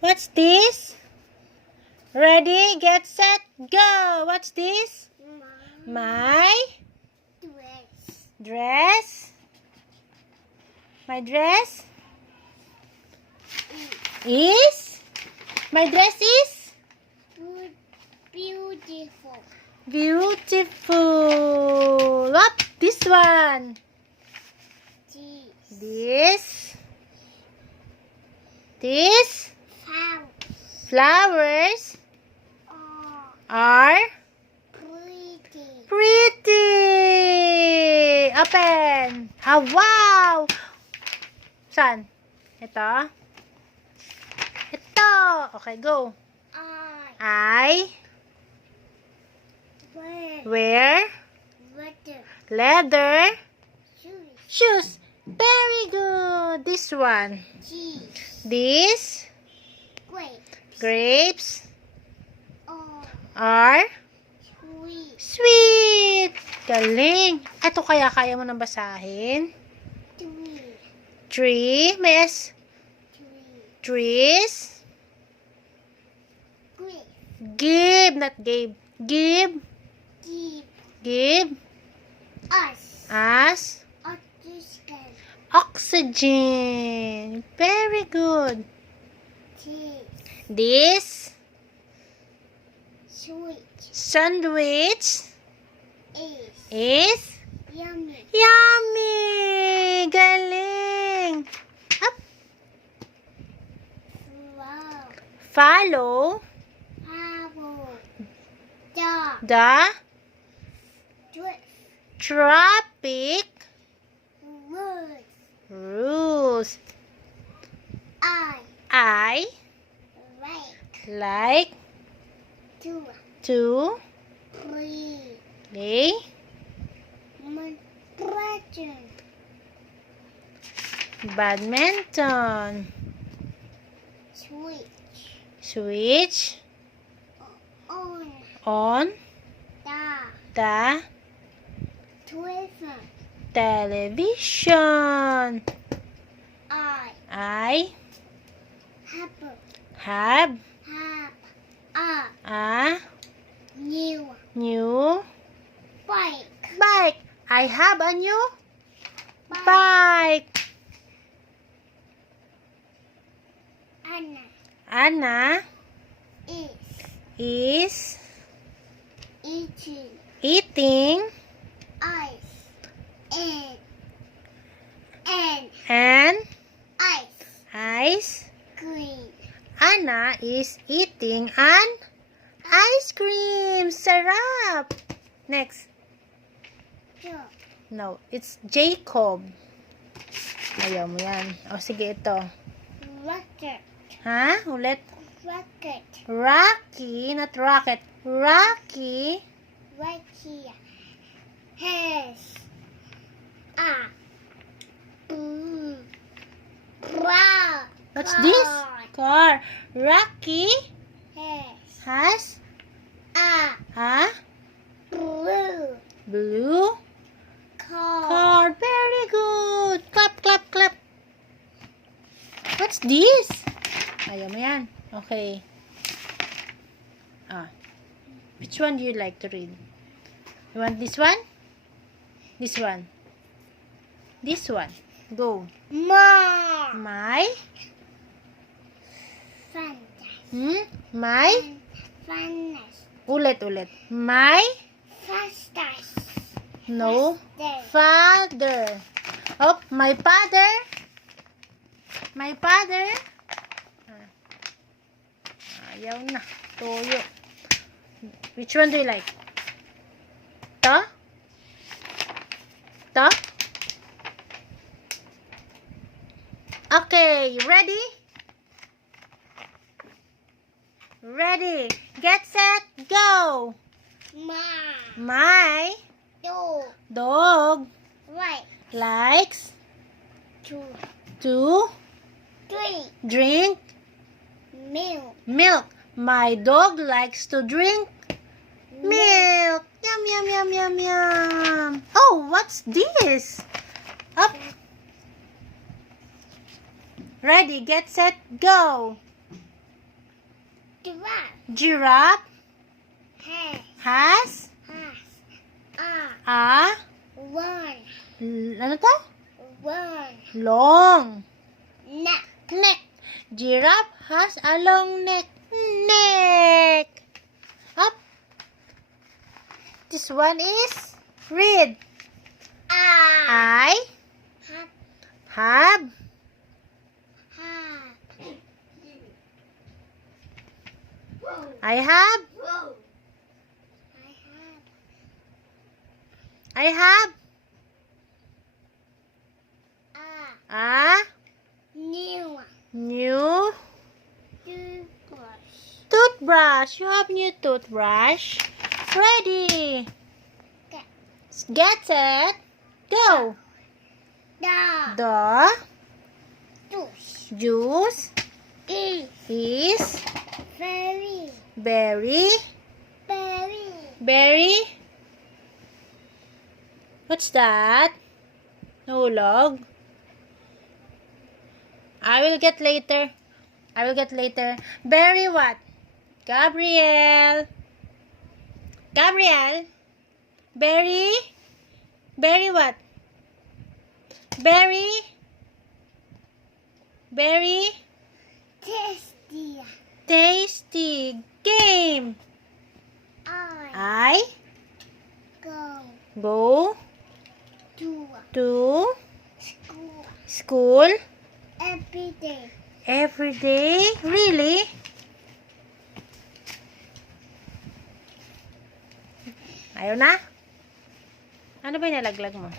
What's this? Ready, get set, go. What's this? My dress. My dress is? My dress is? Beautiful. Beautiful. What? This one. This. This. Flowers are pretty. Open. Ah, wow. Saan? Ito. Ito. Okay, go. I wear leather shoes. Very good. This one. These grapes are sweet. Galing. Ito kaya mo nang basahin? Tree. May S. Trees. Give, not gave. Give us oxygen. Very good. This sandwich is yummy. Galing. Up. Follow the traffic rules. I like to play badminton. Switch on the television. I have a new bike. I have a new bike. Anna is eating an ice cream. Anna is eating an ice cream. Sarap. Next. No, it's Jacob. Ayaw mo yan. O, sige, ito. Ha? Ulit. Rocky, not rocket. Rocky has What's this? Car. Rocky has a blue car. Very good. Clap, clap, clap. What's this? Ayaw mo yan. Okay. Which one do you like to read? You want this one? This one. This one. Go. My ulit. My no father. Oh, my father. Ayaw na. Toyo. Which one do you like? To? Okay, ready? Ready. Get set, go. My dog likes to drink milk. My dog likes to drink milk. Yum, yum, yum, yum, yum. Oh, what's this? Up. Ready, get set, go. Giraffe has a ano to? Long neck. Giraffe has a long neck. Up. This one is read. I have I have a new toothbrush. You have new toothbrush. Ready. Get set. Go. The juice is very. What's that? Nahulog. I will get later. Berry what? Gabriel. Berry what? Berry tasty. Game. I go to school every day. Really? Ayaw na? Ano ba yung nalaglag mo?